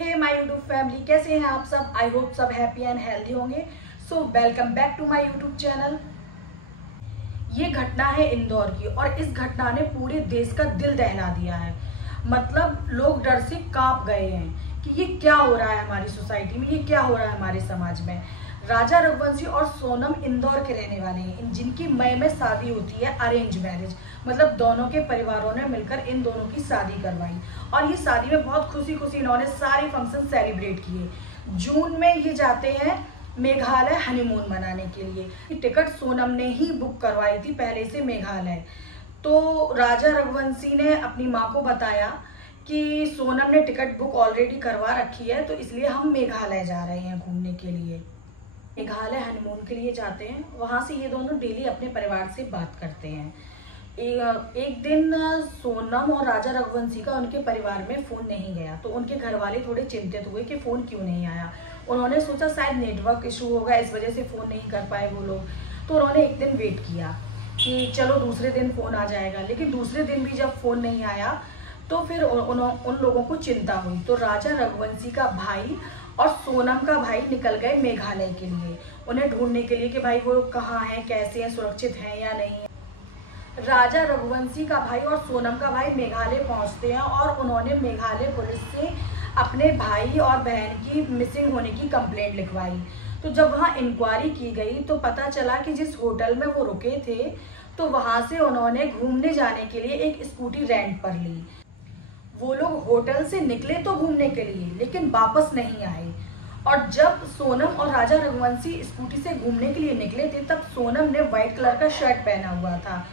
Hey my YouTube family, कैसे हैं आप सब। आई होप सब हैप्पी एंड हेल्दी होंगे। So welcome back to my YouTube channel. ये घटना है इंदौर की और इस घटना ने पूरे देश का दिल दहला दिया है। मतलब लोग डर से कांप गए हैं कि ये क्या हो रहा है हमारी सोसाइटी में, ये क्या हो रहा है हमारे समाज में। राजा रघुवंशी और सोनम इंदौर के रहने वाले हैं, जिनकी मई में शादी होती है, अरेंज मैरिज। मतलब दोनों के परिवारों ने मिलकर इन दोनों की शादी करवाई और ये शादी में बहुत खुशी खुशी इन्होंने सारे फंक्शन सेलिब्रेट किए। जून में ये जाते हैं मेघालय हनीमून मनाने के लिए। टिकट सोनम ने ही बुक करवाई थी पहले से मेघालय। तो राजा रघुवंशी ने अपनी माँ को बताया कि सोनम ने टिकट बुक ऑलरेडी करवा रखी है, तो इसलिए हम मेघालय जा रहे हैं घूमने के लिए। मेघालय हनीमून के लिए जाते हैं। वहाँ से ये दोनों डेली अपने परिवार से बात करते हैं। एक दिन सोनम और राजा रघुवंशी का उनके परिवार में फ़ोन नहीं गया, तो उनके घर वाले थोड़े चिंतित हुए कि फ़ोन क्यों नहीं आया। उन्होंने सोचा शायद नेटवर्क इशू होगा, इस वजह से फ़ोन नहीं कर पाए वो लोग। तो उन्होंने एक दिन वेट किया कि चलो दूसरे दिन फ़ोन आ जाएगा, लेकिन दूसरे दिन भी जब फ़ोन नहीं आया तो फिर उन लोगों को चिंता हुई। तो राजा रघुवंशी का भाई और सोनम का भाई निकल गए मेघालय के लिए, उन्हें ढूंढने के लिए कि भाई वो कहाँ हैं, कैसे हैं, सुरक्षित हैं या नहीं। राजा रघुवंशी का भाई और सोनम का भाई मेघालय पहुंचते हैं और उन्होंने मेघालय पुलिस से अपने भाई और बहन की मिसिंग होने की कंप्लेंट लिखवाई। तो जब वहां इंक्वायरी की गई तो पता चला कि जिस होटल में वो रुके थे, तो वहां से उन्होंने घूमने जाने के लिए एक स्कूटी रेंट पर ली। वो लोग होटल से निकले तो घूमने के लिए, लेकिन वापस नहीं आए। और जब सोनम और राजा रघुवंशी स्कूटी से घूमने के लिए निकले थे, तब सोनम ने व्हाइट कलर का शर्ट पहना हुआ था।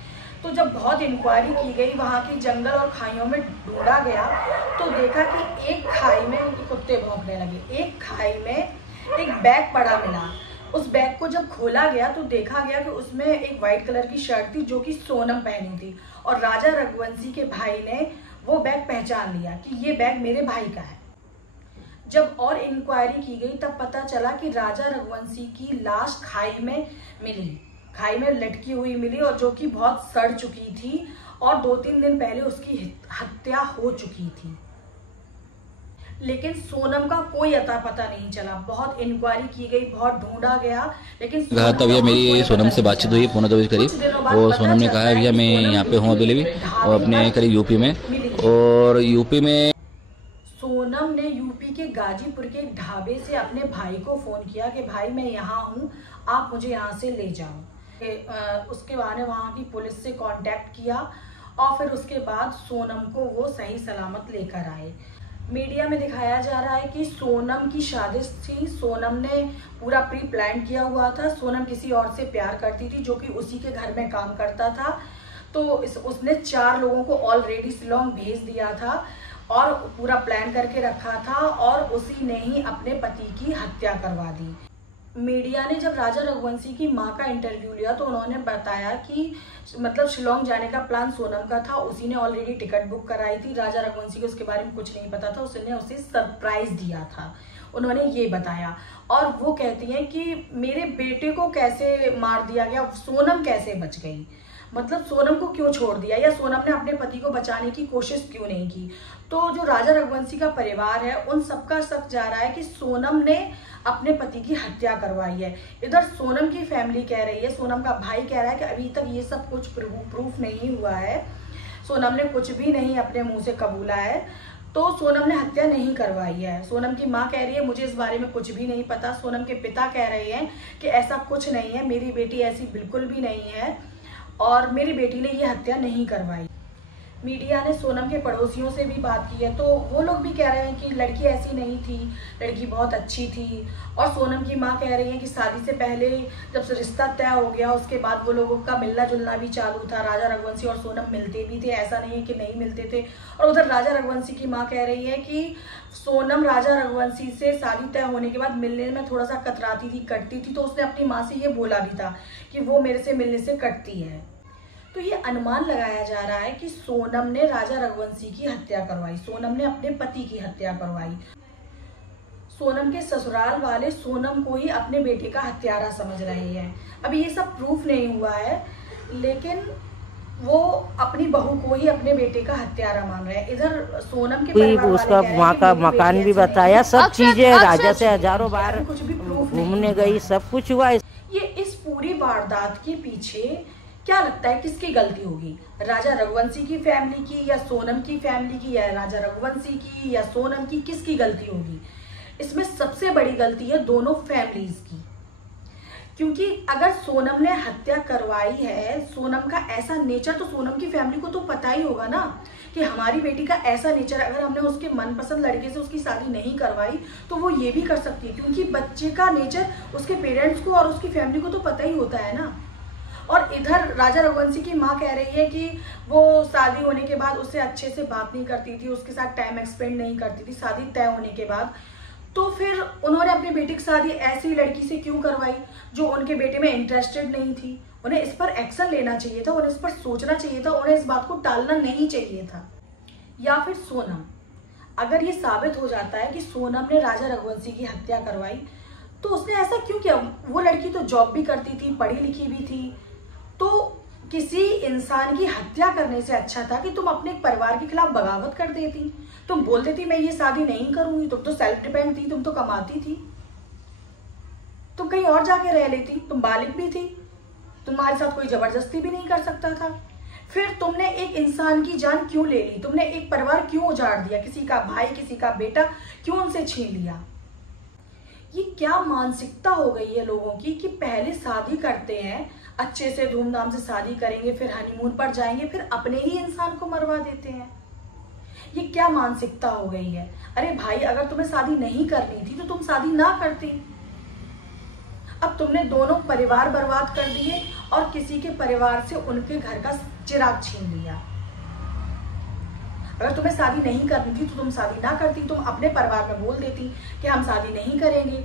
तो जब बहुत इंक्वायरी की गई, वहाँ की जंगल और खाइयों में ढूंढा गया, तो देखा कि एक खाई में कुत्ते भौंकने लगे। एक खाई में एक बैग पड़ा मिला। उस बैग को जब खोला गया तो देखा गया कि उसमें एक व्हाइट कलर की शर्ट थी जो कि सोनम पहनी थी। और राजा रघुवंशी के भाई ने वो बैग पहचान लिया कि ये बैग मेरे भाई का है। जब और इंक्वायरी की गई तब पता चला कि राजा रघुवंशी की लाश खाई में मिली, खाई में लटकी हुई मिली, और जो कि बहुत सड़ चुकी थी और 2-3 दिन पहले उसकी हत्या हो चुकी थी। लेकिन सोनम का कोई अता पता नहीं चला। बहुत इंक्वायरी की गई, बहुत ढूंढा गया, लेकिन तब भैया मेरी सोनम से बातचीत हुई पौने 2 बजे करीब, और सोनम ने कहा भैया मैं यहाँ पे हूँ अभी भी, और अपने करीब यूपी में। और यूपी में सोनम ने यूपी के गाजीपुर के एक ढाबे से अपने भाई को फोन किया कि भाई मैं यहाँ हूँ, आप मुझे यहाँ से ले जाओ। उसके बाद वहाँ की पुलिस से कांटेक्ट किया और फिर उसके बाद सोनम को वो सही सलामत लेकर आए। मीडिया में दिखाया जा रहा है कि सोनम की शादी थी, सोनम ने पूरा प्री प्लान किया हुआ था। सोनम किसी और से प्यार करती थी जो कि उसी के घर में काम करता था। तो उसने 4 लोगों को ऑलरेडी शिलोंग भेज दिया था और पूरा प्लान करके रखा था, और उसी ने ही अपने पति की हत्या करवा दी। मीडिया ने जब राजा रघुवंशी की मां का इंटरव्यू लिया तो उन्होंने बताया कि मतलब शिलोंग जाने का प्लान सोनम का था, उसी ने ऑलरेडी टिकट बुक कराई थी। राजा रघुवंशी को उसके बारे में कुछ नहीं पता था, उसने उसे सरप्राइज दिया था, उन्होंने ये बताया। और वो कहती हैं कि मेरे बेटे को कैसे मार दिया गया, सोनम कैसे बच गई, मतलब सोनम को क्यों छोड़ दिया, या सोनम ने अपने पति को बचाने की कोशिश क्यों नहीं की। तो जो राजा रघुवंशी का परिवार है उन सबका शक जा रहा है कि सोनम ने अपने पति की हत्या करवाई है। इधर सोनम की फैमिली कह रही है, सोनम का भाई कह रहा है कि अभी तक ये सब कुछ प्रूफ नहीं हुआ है, सोनम ने कुछ भी नहीं अपने मुंह से कबूला है, तो सोनम ने हत्या नहीं करवाई है। सोनम की माँ कह रही है मुझे इस बारे में कुछ भी नहीं पता। सोनम के पिता कह रहे हैं कि ऐसा कुछ नहीं है, मेरी बेटी ऐसी बिल्कुल भी नहीं है और मेरी बेटी ने ये हत्या नहीं करवाई। मीडिया ने सोनम के पड़ोसियों से भी बात की है, तो वो लोग भी कह रहे हैं कि लड़की ऐसी नहीं थी, लड़की बहुत अच्छी थी। और सोनम की माँ कह रही है कि शादी से पहले जब से रिश्ता तय हो गया उसके बाद वो लोगों का मिलना जुलना भी चालू था। राजा रघुवंशी और सोनम मिलते भी थे, ऐसा नहीं है कि नहीं मिलते थे। और उधर राजा रघुवंशी की माँ कह रही है कि सोनम राजा रघुवंशी से शादी तय होने के बाद मिलने में थोड़ा सा कतराती थी, कटती थी, तो उसने अपनी माँ से ये बोला भी था कि वो मेरे से मिलने से कटती है। तो ये अनुमान लगाया जा रहा है कि सोनम ने राजा रघुवंशी की हत्या करवाई, सोनम ने अपने पति की हत्या करवाई। सोनम के ससुराल वाले सोनम को ही अपने बेटे का हत्यारा समझ रहे हैं। अभी ये सब प्रूफ नहीं हुआ है, लेकिन वो अपनी बहू को ही अपने बेटे का हत्यारा मान रहे हैं। इधर सोनम के परिवार वाले उसका वहाँ का मकान भी बताया, सब चीजें राजा से हजारों बार घूमने गई, सब कुछ हुआ। ये इस पूरी वारदात के पीछे क्या लगता है किसकी गलती होगी? राजा रघुवंशी की फैमिली की या सोनम की फैमिली की, या राजा रघुवंशी की या सोनम की, किसकी गलती होगी? इसमें सबसे बड़ी गलती है दोनों फैमिलीज की, क्योंकि अगर सोनम ने हत्या करवाई है, सोनम का ऐसा नेचर तो सोनम की फैमिली को तो पता ही होगा ना कि हमारी बेटी का ऐसा नेचर, अगर हमने उसके मनपसंद लड़के से उसकी शादी नहीं करवाई तो वो ये भी कर सकती है, क्योंकि बच्चे का नेचर उसके पेरेंट्स को और उसकी फैमिली को तो पता ही होता है ना। और इधर राजा रघुवंशी की माँ कह रही है कि वो शादी होने के बाद उससे अच्छे से बात नहीं करती थी, उसके साथ टाइम एक्सपेंड नहीं करती थी शादी तय होने के बाद। तो फिर उन्होंने अपनी बेटी की शादी ऐसी लड़की से क्यों करवाई जो उनके बेटे में इंटरेस्टेड नहीं थी? उन्हें इस पर एक्शन लेना चाहिए था, उन्हें इस पर सोचना चाहिए था, उन्हें इस बात को टालना नहीं चाहिए था। या फिर सोनम, अगर ये साबित हो जाता है कि सोनम ने राजा रघुवंशी की हत्या करवाई तो उसने ऐसा क्यों किया? वो लड़की तो जॉब भी करती थी, पढ़ी लिखी भी थी, तो किसी इंसान की हत्या करने से अच्छा था कि तुम अपने परिवार के खिलाफ बगावत कर देती, तुम बोल देती मैं ये शादी नहीं करूंगी। तुम तो सेल्फ डिपेंड थी, तुम तो कमाती थी, तुम कहीं और जाके रह लेती, तुम बालिग भी थी, तुम्हारे साथ कोई जबरदस्ती भी नहीं कर सकता था। फिर तुमने एक इंसान की जान क्यों ले ली? तुमने एक परिवार क्यों उजाड़ दिया? किसी का भाई, किसी का बेटा क्यों उनसे छीन लिया? ये क्या मानसिकता हो गई है लोगों की कि पहले शादी करते हैं, अच्छे से धूमधाम से शादी करेंगे, फिर हनीमून पर जाएंगे, फिर अपने ही इंसान को मरवा देते हैं। ये क्या मानसिकता हो गई है? अरे भाई, अगर तुम्हें शादी नहीं करनी थी तो तुम शादी ना करती। अब तुमने दोनों परिवार बर्बाद कर दिए और किसी के परिवार से उनके घर का चिराग छीन लिया। अगर तुम्हें शादी नहीं करनी थी तो तुम शादी ना करती, तुम अपने परिवार में बोल देती कि हम शादी नहीं करेंगे,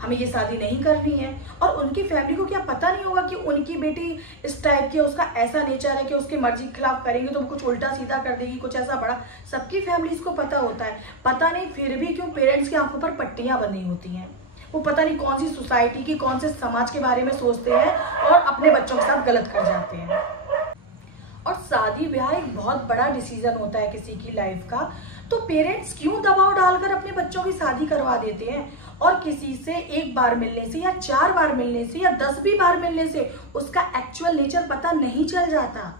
हमें ये शादी नहीं करनी है। और उनकी फैमिली को क्या पता नहीं होगा कि उनकी बेटी इस टाइप की, उसका ऐसा नेचर है कि उसकी मर्जी के खिलाफ करेंगे तो वो कुछ उल्टा सीधा कर देगी, कुछ ऐसा बड़ा। सबकी फैमिलीज को पता होता है, पता नहीं फिर भी क्यों पेरेंट्स की आंखों पर पट्टियां बंधी होती हैं। वो पता नहीं कौन सी सोसाइटी की, कौन से समाज के बारे में सोचते हैं और अपने बच्चों के साथ गलत कर जाते हैं। और शादी ब्याह एक बहुत बड़ा डिसीजन होता है किसी की लाइफ का, तो पेरेंट्स क्यों दबाव डालकर अपने बच्चों की शादी करवा देते हैं? और किसी से एक बार मिलने से या 4 बार मिलने से या 10 भी बार मिलने से उसका एक्चुअल नेचर पता नहीं चल जाता।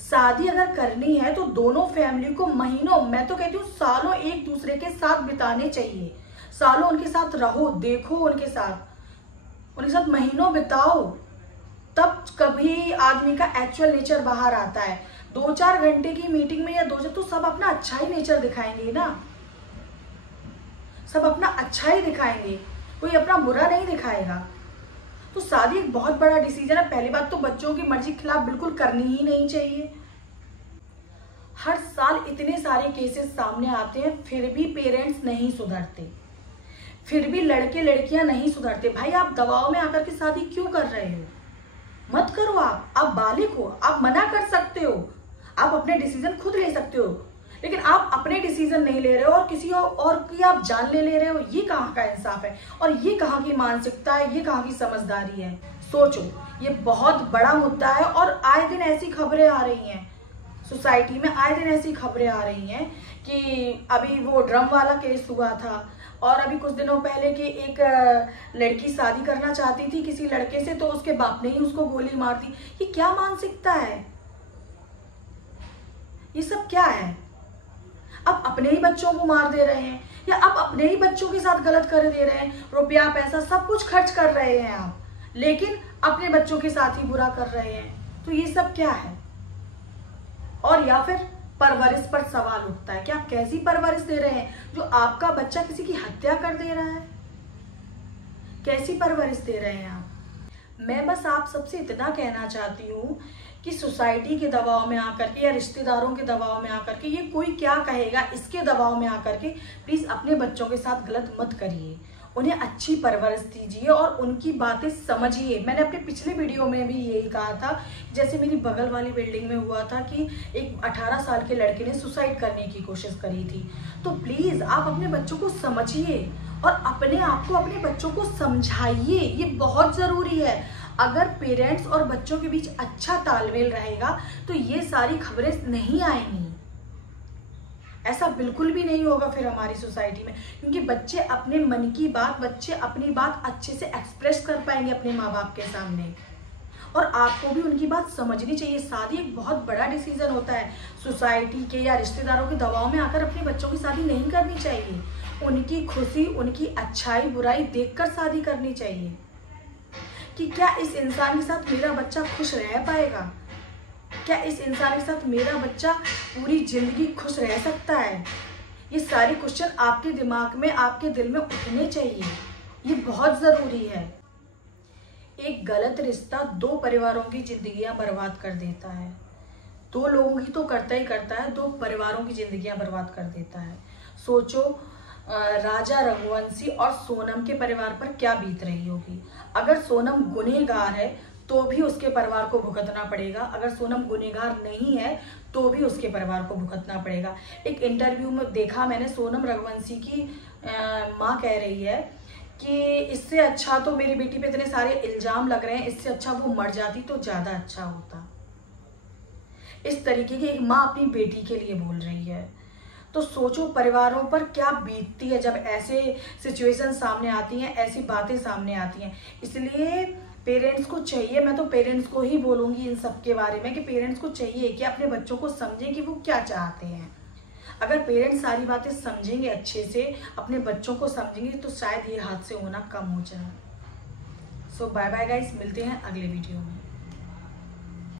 शादी अगर करनी है तो दोनों फैमिली को महीनों, मैं तो कहती हूँ सालों एक दूसरे के साथ बिताने चाहिए। सालों उनके साथ रहो, देखो उनके साथ महीनों बिताओ, तब कभी आदमी का एक्चुअल नेचर बाहर आता है। 2-4 घंटे की मीटिंग में या 2 तो सब अपना अच्छा ही नेचर दिखाएंगे ना, सब अपना अच्छा ही दिखाएंगे, कोई अपना बुरा नहीं दिखाएगा। तो शादी एक बहुत बड़ा डिसीजन है। पहली बात तो बच्चों की मर्जी के खिलाफ बिल्कुल करनी ही नहीं चाहिए। हर साल इतने सारे केसेस सामने आते हैं, फिर भी पेरेंट्स नहीं सुधरते, फिर भी लड़के लड़कियां नहीं सुधरते। भाई, आप दबाव में आकर के शादी क्यों कर रहे हो? मत करो। आप बालिग हो, आप मना कर सकते हो, आप अपने डिसीजन खुद ले सकते हो, लेकिन आप अपने डिसीजन नहीं ले रहे हो और किसी और की आप जान ले रहे हो। ये कहाँ का इंसाफ है और ये कहाँ की मानसिकता है, ये कहाँ की समझदारी है? सोचो, ये बहुत बड़ा मुद्दा है और आए दिन ऐसी खबरें आ रही हैं सोसाइटी में, आए दिन ऐसी खबरें आ रही हैं कि अभी वो ड्रम वाला केस हुआ था और अभी कुछ दिनों पहले कि एक लड़की शादी करना चाहती थी किसी लड़के से, तो उसके बाप ने ही उसको गोली मार दी। ये क्या मानसिकता है? ये सब क्या है? अब अपने ही बच्चों को मार दे रहे हैं या अब अपने ही बच्चों के साथ गलत कर दे रहे हैं। रुपया पैसा सब कुछ खर्च कर रहे हैं आप, लेकिन अपने बच्चों के साथ ही बुरा कर रहे हैं। तो ये सब क्या है? और या फिर परवरिश पर सवाल उठता है कि आप कैसी परवरिश दे रहे हैं जो आपका बच्चा किसी की हत्या कर दे रहा है? कैसी परवरिश दे रहे हैं आप? मैं बस आप सबसे इतना कहना चाहती हूँ कि सोसाइटी के दबाव में आकर के या रिश्तेदारों के दबाव में आकर के, ये कोई क्या कहेगा इसके दबाव में आकर के प्लीज अपने बच्चों के साथ गलत मत करिए। उन्हें अच्छी परवरिश दीजिए और उनकी बातें समझिए। मैंने अपने पिछले वीडियो में भी यही कहा था, जैसे मेरी बगल वाली बिल्डिंग में हुआ था कि एक 18 साल के लड़के ने सुसाइड करने की कोशिश करी थी। तो प्लीज आप अपने बच्चों को समझिए और अपने आप को, अपने बच्चों को समझाइए, ये बहुत जरूरी है। अगर पेरेंट्स और बच्चों के बीच अच्छा तालमेल रहेगा तो ये सारी खबरें नहीं आएंगी। ऐसा बिल्कुल भी नहीं होगा फिर हमारी सोसाइटी में, क्योंकि बच्चे अपने मन की बात, बच्चे अपनी बात अच्छे से एक्सप्रेस कर पाएंगे अपने माँ बाप के सामने। और आपको भी उनकी बात समझनी चाहिए। शादी एक बहुत बड़ा डिसीजन होता है। सोसाइटी के या रिश्तेदारों के दबाव में आकर अपने बच्चों की शादी नहीं करनी चाहिए। उनकी खुशी, उनकी अच्छाई बुराई देखकर शादी करनी चाहिए कि क्या इस इंसान के साथ मेरा बच्चा खुश रह पाएगा, क्या इस इंसान के साथ मेरा बच्चा पूरी जिंदगी खुश रह सकता है। ये सारे क्वेश्चन आपके दिमाग में, आपके दिल में उठने चाहिए। ये बहुत ज़रूरी है। एक गलत रिश्ता 2 परिवारों की जिंदगियां बर्बाद कर देता है। 2 लोगों की तो करता ही करता है, 2 परिवारों की जिंदगियां बर्बाद कर देता है। सोचो राजा रघुवंशी और सोनम के परिवार पर क्या बीत रही होगी। अगर सोनम गुनहगार है तो भी उसके परिवार को भुगतना पड़ेगा, अगर सोनम गुनहगार नहीं है तो भी उसके परिवार को भुगतना पड़ेगा। एक इंटरव्यू में देखा मैंने, सोनम रघुवंशी की माँ कह रही है कि इससे अच्छा तो मेरी बेटी पे इतने सारे इल्जाम लग रहे हैं, इससे अच्छा वो मर जाती तो ज्यादा अच्छा होता। इस तरीके की एक माँ अपनी बेटी के लिए बोल रही है। तो सोचो परिवारों पर क्या बीतती है जब ऐसे सिचुएशन सामने आती हैं, ऐसी बातें सामने आती हैं। इसलिए पेरेंट्स को चाहिए, मैं तो पेरेंट्स को ही बोलूंगी इन सब के बारे में, कि पेरेंट्स को चाहिए कि अपने बच्चों को समझें कि वो क्या चाहते हैं। अगर पेरेंट्स सारी बातें समझेंगे, अच्छे से अपने बच्चों को समझेंगे, तो शायद ये हादसे होना कम हो जाए। सो बाय बाय गाइस, मिलते हैं अगले वीडियो में।